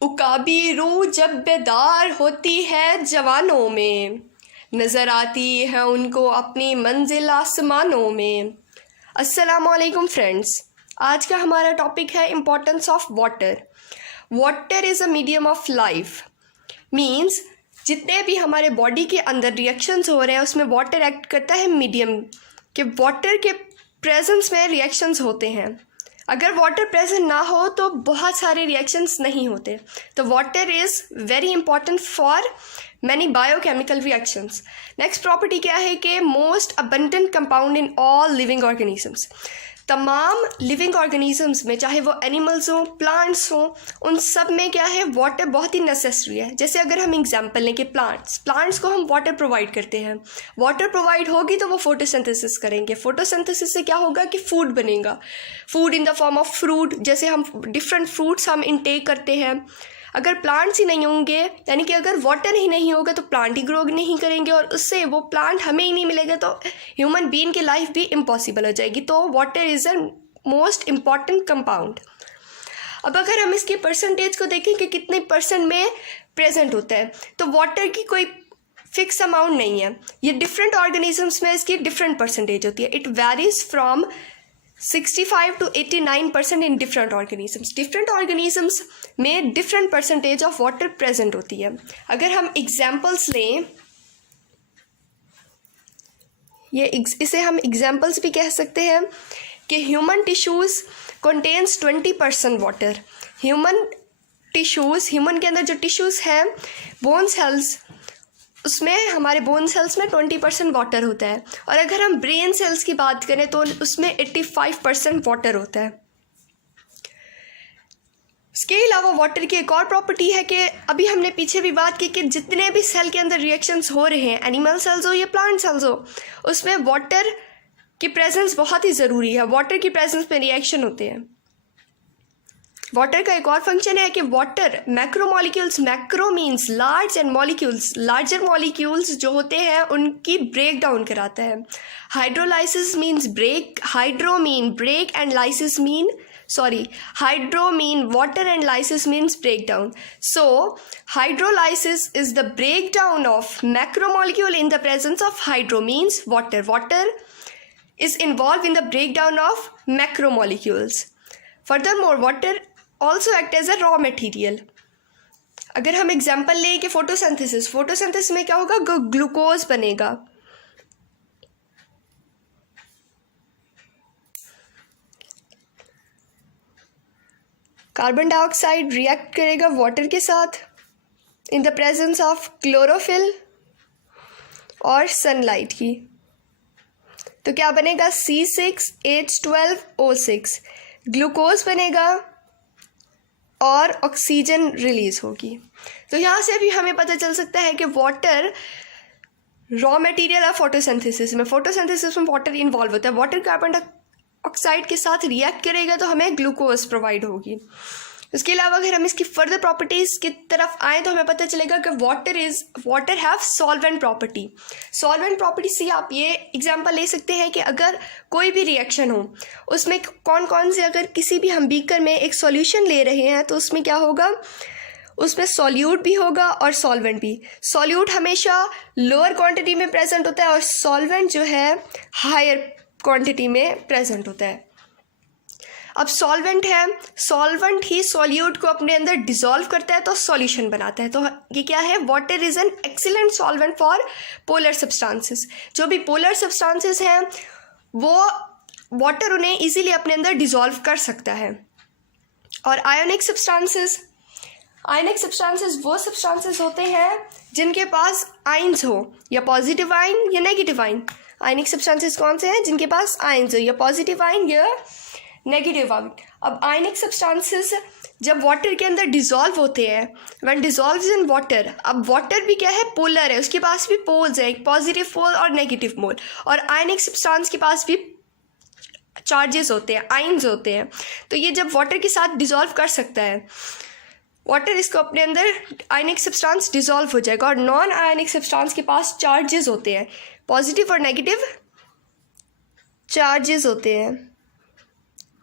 उकाबी रूह जब बेदार होती है जवानों में, नज़र आती है उनको अपनी मंजिल आसमानों में। अस्सलामुअलैकुम फ्रेंड्स, आज का हमारा टॉपिक है importance of water. Water is a medium of life. Means जितने भी हमारे बॉडी के अंदर रिएक्शंस हो रहे हैं उसमें वाटर एक्ट करता है मीडियम, कि वाटर के प्रेजेंस में रिएक्शंस होते हैं। अगर वाटर प्रेजेंट ना हो तो बहुत सारे रिएक्शंस नहीं होते। तो water is very important for many biochemical reactions. Next property क्या है कि most abundant compound in all living organisms. तमाम लिविंग ऑर्गेनिजम्स में, चाहे वो एनिमल्स हों, प्लांट्स हों, उन सब में क्या है, वाटर बहुत ही नेसेसरी है। जैसे अगर हम एग्जांपल लें कि प्लांट्स को हम वाटर प्रोवाइड करते हैं। वाटर प्रोवाइड होगी तो वो फोटोसिंथेसिस करेंगे। फोटोसिंथेसिस से क्या होगा कि फूड बनेगा, food in the form of fruit. जैसे हम डिफरेंट फ्रूट्स हम इनटेक करते हैं। अगर प्लांट्स ही नहीं होंगे, यानी कि अगर वाटर ही नहीं होगा तो प्लांट ही ग्रो नहीं करेंगे, और उससे वो प्लांट हमें ही नहीं मिलेगा तो ह्यूमन बीइंग की लाइफ भी इम्पॉसिबल हो जाएगी। तो water is a most important compound. अब अगर हम इसके परसेंटेज को देखें कि कितने परसेंट में प्रेजेंट होता है, तो वाटर की कोई फिक्स अमाउंट नहीं है। ये डिफरेंट ऑर्गेनिजम्स में इसकी डिफरेंट परसेंटेज होती है। It varies from 65 to 89% in different organisms. Different organisms में different percentage of water present होती है। अगर हम एग्जाम्पल्स लें, इसे हम एग्जाम्पल्स भी कह सकते हैं कि human tissues contains 20% water. Human के अंदर जो टिश्यूज़ हैं, बोन सेल्स, उसमें हमारे बोन सेल्स में 20% वाटर होता है। और अगर हम ब्रेन सेल्स की बात करें तो उसमें 85% वाटर होता है। इसके अलावा वाटर की एक और प्रॉपर्टी है कि अभी हमने पीछे भी बात की कि जितने भी सेल के अंदर रिएक्शंस हो रहे हैं, एनिमल सेल्स हो या प्लांट सेल्स हो, उसमें वाटर की प्रेजेंस बहुत ही ज़रूरी है। वाटर की प्रेजेंस में रिएक्शन होते हैं। वाटर का एक और फंक्शन है कि water macromolecules, macro means large and molecules, larger molecules जो होते हैं उनकी ब्रेक डाउन कराता है। Hydrolysis means break, hydro mean break and lysis mean hydro mean water and lysis means break down. So hydrolysis is the break down of macromolecule in the presence of hydro means water. Water is involved in the breakdown of macromolecules. Furthermore, water also act as a raw material. अगर हम example लें कि photosynthesis में क्या होगा, glucose बनेगा। Carbon dioxide react करेगा water के साथ इन द प्रेजेंस ऑफ क्लोरोफिल और सनलाइट की, तो क्या बनेगा, C6H12O6 ग्लूकोज बनेगा और ऑक्सीजन रिलीज होगी। तो यहाँ से भी हमें पता चल सकता है कि वाटर रॉ मटेरियल है फोटोसिंथेसिस में। वाटर इन्वॉल्व होता है। वाटर कार्बन डाइऑक्साइड के साथ रिएक्ट करेगा तो हमें ग्लूकोज प्रोवाइड होगी। इसके अलावा अगर हम इसकी फर्दर प्रॉपर्टीज़ की तरफ आएँ तो हमें पता चलेगा कि water have solvent property. Solvent property से आप ये एग्जांपल ले सकते हैं कि अगर कोई भी रिएक्शन हो, उसमें कौन कौन से, अगर किसी भी हम बीकर में एक सॉल्यूशन ले रहे हैं तो उसमें क्या होगा, उसमें सॉल्यूट भी होगा और सॉल्वेंट भी। सॉल्यूट हमेशा लोअर क्वांटिटी में प्रेजेंट होता है और सॉल्वेंट जो है हायर क्वांटिटी में प्रेजेंट होता है। अब सॉल्वेंट है, सॉल्वेंट ही सॉल्यूट को अपने अंदर डिसॉल्व करता है तो सॉल्यूशन बनाता है। तो ये क्या है, water is an excellent solvent for polar substances. जो भी पोलर सब्सटेंसेस हैं वो वाटर उन्हें इजीली अपने अंदर डिसॉल्व कर सकता है। और आयोनिक सब्सटेंसेस वो सब्सटेंसेस होते हैं जिनके पास आयंस हो, या पॉजिटिव आयन या नेगेटिव आयन। आयनिक सब्सटेंसेस कौन से हैं, जिनके पास आयंस हो, या पॉजिटिव आयन या नेगेटिव आयन। अब आयनिक सब्सटेंसेस जब वाटर के अंदर डिसॉल्व होते हैं, व्हेन डिसॉल्व्स इन वाटर, अब वाटर भी क्या है, पोलर है, उसके पास भी पोल्स है, एक पॉजिटिव पोल और नेगेटिव पोल। और आयनिक सब्सटेंस के पास भी चार्जेस होते हैं, आयंस होते हैं। तो ये जब वाटर के साथ डिसॉल्व कर सकता है, वाटर इसको अपने अंदर आयनिक सब्सटेंस डिसॉल्व हो जाएगा। और नॉन आयनिक सब्सटेंस के पास चार्जेस होते हैं, पॉजिटिव और नेगेटिव चार्जेस होते हैं।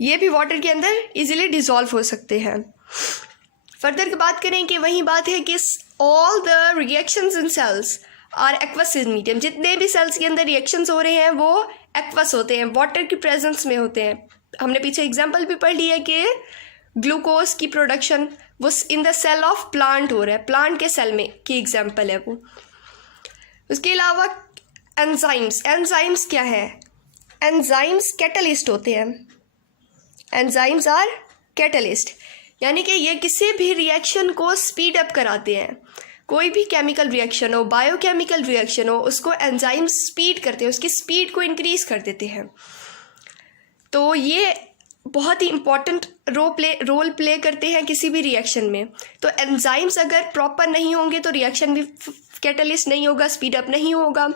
ये भी वाटर के अंदर इजीली डिसॉल्व हो सकते हैं। फर्दर की बात करें कि वही बात है कि all the reactions in cells are aqueous in medium, जितने भी सेल्स के अंदर रिएक्शंस हो रहे हैं वो एक्वस होते हैं, वाटर की प्रेजेंस में होते हैं। हमने पीछे एग्जांपल भी पढ़ लिया कि ग्लूकोज की प्रोडक्शन वो in the cell of plant हो रहा है, प्लांट के सेल में की एग्जांपल है वो। उसके अलावा एंजाइम्स, एंजाइम्स क्या है? एंजाइम्स कैटलिस्ट होते हैं, एंजाइम्स आर कैटलिस्ट, यानी कि ये किसी भी रिएक्शन को स्पीड अप कराते हैं। कोई भी केमिकल रिएक्शन हो, बायोकेमिकल रिएक्शन हो, उसको एंजाइम्स स्पीड करते हैं, उसकी स्पीड को इंक्रीज कर देते हैं। तो ये बहुत ही इम्पॉर्टेंट रोल प्ले करते हैं किसी भी रिएक्शन में। तो एंजाइम्स अगर प्रॉपर नहीं होंगे तो रिएक्शन भी कैटलिस्ट नहीं होगा, स्पीड अप नहीं होगा।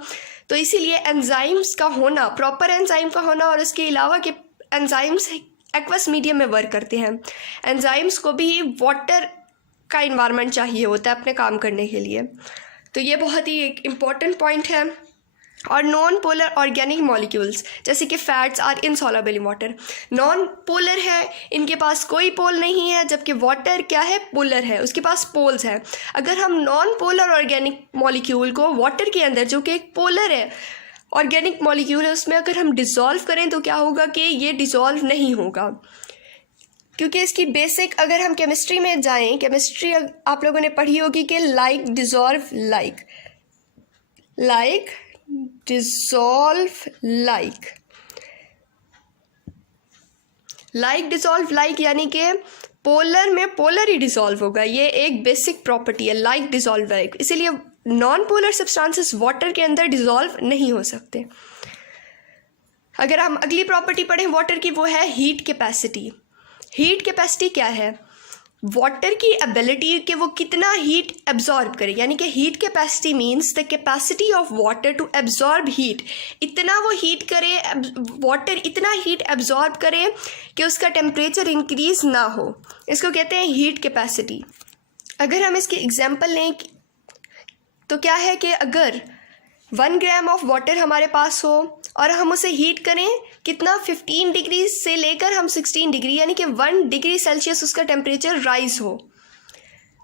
तो इसीलिए एंजाइम्स का होना, प्रॉपर एंजाइम का होना, और इसके अलावा कि एंजाइम्स एक्वस मीडियम में वर्क करते हैं। एंजाइम्स को भी वाटर का इन्वायरमेंट चाहिए होता है अपने काम करने के लिए। तो ये बहुत ही एक इम्पॉर्टेंट पॉइंट है। और नॉन पोलर ऑर्गेनिक मॉलिक्यूल्स जैसे कि fats are insoluble in water, non polar है, इनके पास कोई पोल नहीं है, जबकि वाटर क्या है? पोलर है, उसके पास पोल्स है। अगर हम नॉन पोलर ऑर्गेनिक मॉलिक्यूल को वाटर के अंदर, जो कि एक पोलर है ऑर्गेनिक मॉलिक्यूल है, उसमें अगर हम डिज़ोल्व करें तो क्या होगा कि ये डिज़ोल्व नहीं होगा, क्योंकि इसकी बेसिक, अगर हम केमिस्ट्री में जाएं, केमिस्ट्री आप लोगों ने पढ़ी होगी कि like dissolve like, like dissolve like, like dissolve like, यानी कि पोलर में पोलर ही डिज़ोल्व होगा। ये एक बेसिक प्रॉपर्टी है, लाइक डिज़ोल्व लाइक। इसीलिए नॉन पोलर सब्सटेंसेस वाटर के अंदर डिज़ोल्व नहीं हो सकते। अगर हम अगली प्रॉपर्टी पढ़ें वाटर की, वो है हीट कैपेसिटी। हीट कैपेसिटी क्या है? वाटर की एबिलिटी कि वो कितना हीट एब्जॉर्ब करे, यानी कि heat capacity means the capacity of water to absorb heat. इतना वो हीट करे, वाटर इतना हीट एब्जॉर्ब करे कि उसका टेम्परेचर इंक्रीज ना हो, इसको कहते हैं हीट कैपेसिटी। अगर हम इसकी एग्जांपल लें तो क्या है कि अगर 1 ग्राम ऑफ वाटर हमारे पास हो और हम उसे हीट करें, कितना? 15 डिग्री से लेकर हम 16 डिग्री, यानी कि 1 डिग्री सेल्सियस उसका टेम्परेचर राइज हो,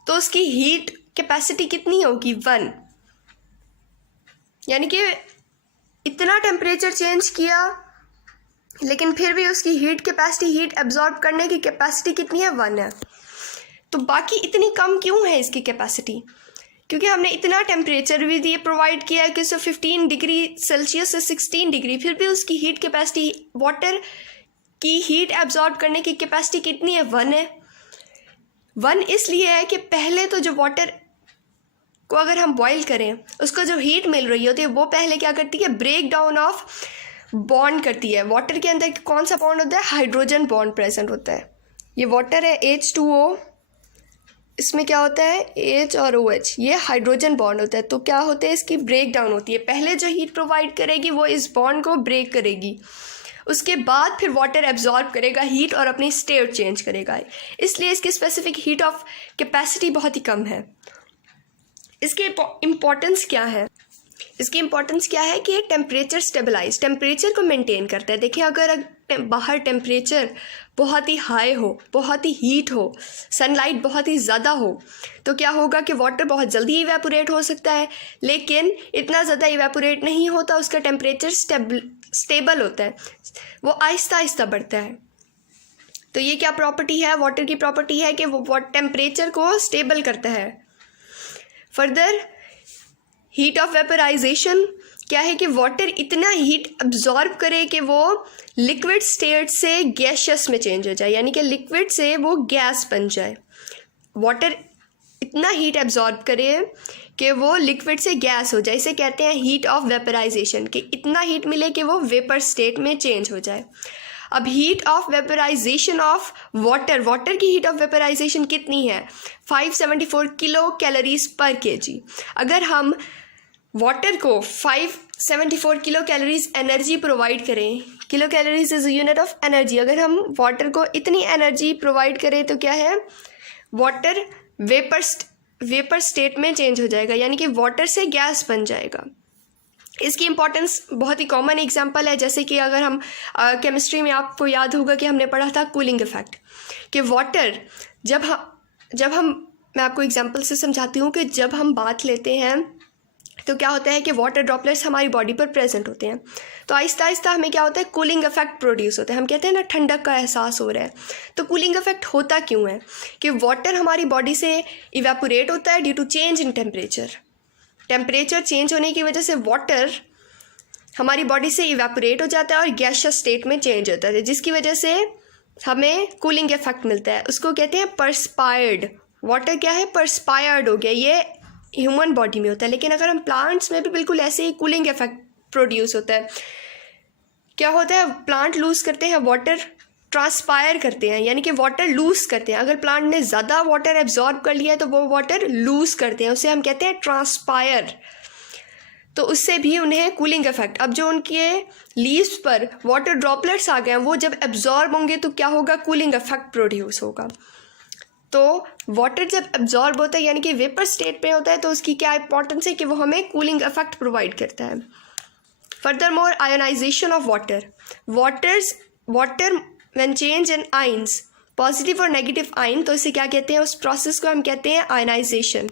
तो उसकी हीट कैपेसिटी कितनी होगी? 1। यानी कि इतना टेम्परेचर चेंज किया, लेकिन फिर भी उसकी हीट कैपेसिटी, हीट एब्जॉर्ब करने की कैपेसिटी कितनी है? 1 है। तो बाकी इतनी कम क्यों है इसकी कैपेसिटी? क्योंकि हमने इतना टेम्परेचर भी दिए, प्रोवाइड किया है कि उससे 15 डिग्री सेल्सियस से 16 डिग्री, फिर भी उसकी हीट कैपेसिटी, वाटर की हीट एब्जॉर्ब करने की कैपेसिटी कितनी है? 1 है। 1 इसलिए है कि पहले तो जो वाटर को अगर हम बॉईल करें, उसको जो हीट मिल रही होती है वो पहले क्या करती है? ब्रेक डाउन ऑफ बॉन्ड करती है। वाटर के अंदर कौन सा बॉन्ड होता है? हाइड्रोजन बॉन्ड प्रेजेंट होता है। ये वाटर है H2O, इसमें क्या होता है? H और OH, ये हाइड्रोजन बॉन्ड होता है। तो क्या होता है? इसकी ब्रेक डाउन होती है। पहले जो हीट प्रोवाइड करेगी वो इस बॉन्ड को ब्रेक करेगी, उसके बाद फिर वाटर एब्जॉर्ब करेगा हीट और अपनी स्टेट चेंज करेगा। इसलिए इसकी स्पेसिफिक हीट ऑफ कैपेसिटी बहुत ही कम है। इसकी इम्पोर्टेंस क्या है? इसकी इम्पोर्टेंस क्या है कि टेम्परेचर स्टेबलाइज, टेम्परेचर को मेंटेन करता है। देखिए, अगर बाहर टेम्परेचर बहुत ही हाई हो, बहुत ही हीट हो, सनलाइट बहुत ही ज़्यादा हो, तो क्या होगा कि वाटर बहुत जल्दी इवेपोरेट हो सकता है, लेकिन इतना ज़्यादा इवेपोरेट नहीं होता, उसका टेम्परेचर स्टेबल होता है, वो आहिस्ता आहिस्ता बढ़ता है। तो ये क्या प्रॉपर्टी है? वाटर की प्रॉपर्टी है कि वो टेम्परेचर को स्टेबल करता है। फर्दर हीट ऑफ वेपराइजेशन क्या है कि वाटर इतना हीट अब्जॉर्ब करे कि वो लिक्विड स्टेट से गैशियस में चेंज हो जाए, यानी कि लिक्विड से वो गैस बन जाए। वाटर इतना हीट अब्जॉर्ब करे कि वो लिक्विड से गैस हो जाए, इसे कहते हैं हीट ऑफ वेपराइजेशन, कि इतना हीट मिले कि वो वेपर स्टेट में चेंज हो जाए। अब heat of vaporization of water, water की हीट ऑफ वेपराइजेशन कितनी है? 574 किलो कैलोरीज पर केजी। अगर हम वाटर को 574 किलो कैलोरीज एनर्जी प्रोवाइड करें, kilo calories is unit of energy, अगर हम वाटर को इतनी एनर्जी प्रोवाइड करें तो क्या है? वाटर वेपर स्टेट में चेंज हो जाएगा, यानी कि वाटर से गैस बन जाएगा। इसकी इंपॉर्टेंस बहुत ही कॉमन एग्जांपल है, जैसे कि अगर हम केमिस्ट्री में आपको याद होगा कि हमने पढ़ा था कूलिंग इफेक्ट, कि वाटर जब मैं आपको एग्जांपल से समझाती हूँ कि जब हम बात लेते हैं तो क्या होता है कि वाटर ड्रॉपलेट्स हमारी बॉडी पर प्रेजेंट होते हैं, तो आहिस्ता आहिस्ता हमें क्या होता है, कूलिंग इफेक्ट प्रोड्यूस होता है। हम कहते हैं ना ठंडक का एहसास हो रहा है, तो कूलिंग इफेक्ट होता क्यों है कि वाटर हमारी बॉडी से इवेपोरेट होता है due to change in temperature change होने की वजह से वाटर हमारी बॉडी से इवेपोरेट हो जाता है और गैसियस स्टेट में चेंज होता है, जिसकी वजह से हमें कूलिंग इफेक्ट मिलता है। उसको कहते हैं परस्पायर्ड। वाटर क्या है, परस्पायर्ड हो गया। ये ह्यूमन बॉडी में होता है, लेकिन अगर हम प्लांट्स में भी बिल्कुल ऐसे ही कूलिंग इफेक्ट प्रोड्यूस होता है। क्या होता है, प्लांट लूज़ करते हैं वाटर, ट्रांसपायर करते हैं, यानी कि वाटर लूज़ करते हैं। अगर प्लांट ने ज़्यादा वाटर एब्जॉर्ब कर लिया है तो वो वाटर लूज़ करते हैं, उसे हम कहते हैं ट्रांसपायर। तो उससे भी उन्हें कूलिंग इफेक्ट, अब जो उनके लीव्स पर वाटर ड्रॉपलेट्स आ गए हैं वो जब एब्जॉर्ब होंगे तो क्या होगा, कूलिंग इफेक्ट प्रोड्यूस होगा। तो वाटर जब एब्जॉर्ब होता है यानी कि वेपर स्टेट पे होता है तो उसकी क्या इंपॉर्टेंस है कि वो हमें कूलिंग इफेक्ट प्रोवाइड करता है। Furthermore, ionization of water when change in ions, positive और नेगेटिव आइन, तो इसे क्या कहते हैं, उस प्रोसेस को हम कहते हैं आयोनाइजेशन।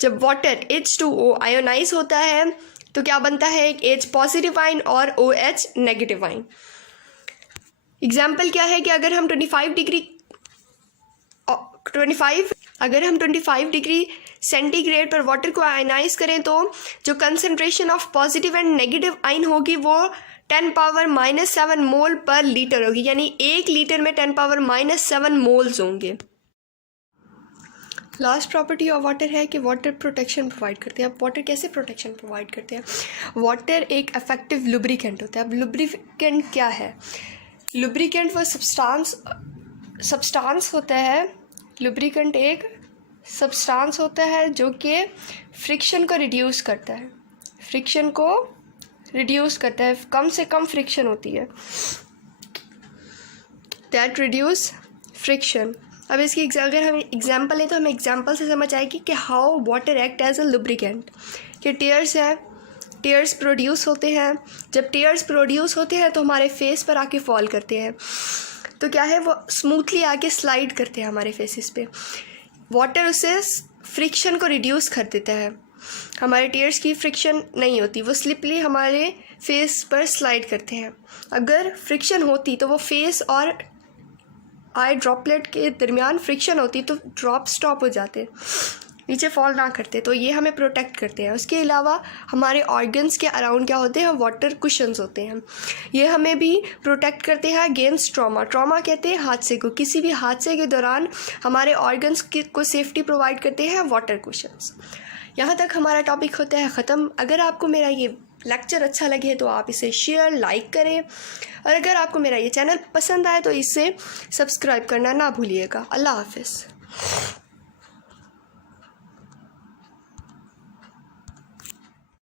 जब वाटर H2O आयोनाइज होता है तो क्या बनता है, एक H पॉजिटिव आइन और OH नेगेटिव आइन। एग्जाम्पल क्या है कि अगर हम 25 डिग्री सेंटीग्रेड पर वाटर को आयनाइज करें तो जो concentration of positive and negative ion होगी वो 10⁻⁻7 मोल पर लीटर होगी, यानी 1 लीटर में 10⁻⁻7 मोल्स होंगे। लास्ट प्रॉपर्टी ऑफ वाटर है कि वाटर प्रोटेक्शन प्रोवाइड करते हैं। अब वाटर कैसे प्रोटेक्शन प्रोवाइड करते हैं, वाटर एक इफेक्टिव लुब्रिकेंट होता है। अब लुब्रिकेंट क्या है, लुब्रिकेंट वो सब्सटेंस होता है, लुब्रिकेंट एक सब्सटेंस होता है जो कि फ्रिक्शन को रिड्यूस करता है, कम से कम फ्रिक्शन होती है, दैट रिड्यूस फ्रिक्शन। अब इसकी अगर हम एग्जांपल लें तो हमें एग्जांपल से समझ आएगी कि how water act as a lubricant. कि टीयर्स प्रोड्यूस होते हैं, जब टीयर्स प्रोड्यूस होते हैं तो हमारे फेस पर आके फॉल करते हैं, तो क्या है, वो स्मूथली आके स्लाइड करते हैं हमारे फेसेस पे। वाटर उससे फ्रिक्शन को रिड्यूस कर देता है, हमारे टीयर्स की फ्रिक्शन नहीं होती, वो स्लिपली हमारे फेस पर स्लाइड करते हैं। अगर फ्रिक्शन होती तो वो फेस और आई ड्रॉपलेट के दरमियान फ्रिक्शन होती तो ड्रॉप स्टॉप हो जाते, नीचे फॉल ना करते, तो ये हमें प्रोटेक्ट करते हैं। उसके अलावा हमारे ऑर्गन्स के अराउंड क्या होते हैं, वाटर कुशन्स होते हैं, ये हमें भी प्रोटेक्ट करते हैं अगेंस्ट ट्रॉमा कहते हैं हादसे को। किसी भी हादसे के दौरान हमारे ऑर्गन्स को सेफ्टी प्रोवाइड करते हैं वाटर कुशन्स। यहाँ तक हमारा टॉपिक होता है ख़त्म। अगर आपको मेरा ये लेक्चर अच्छा लगे तो आप इसे शेयर लाइक करें, और अगर आपको मेरा ये चैनल पसंद आए तो इसे सब्सक्राइब करना ना भूलिएगा। अल्लाह हाफिज़।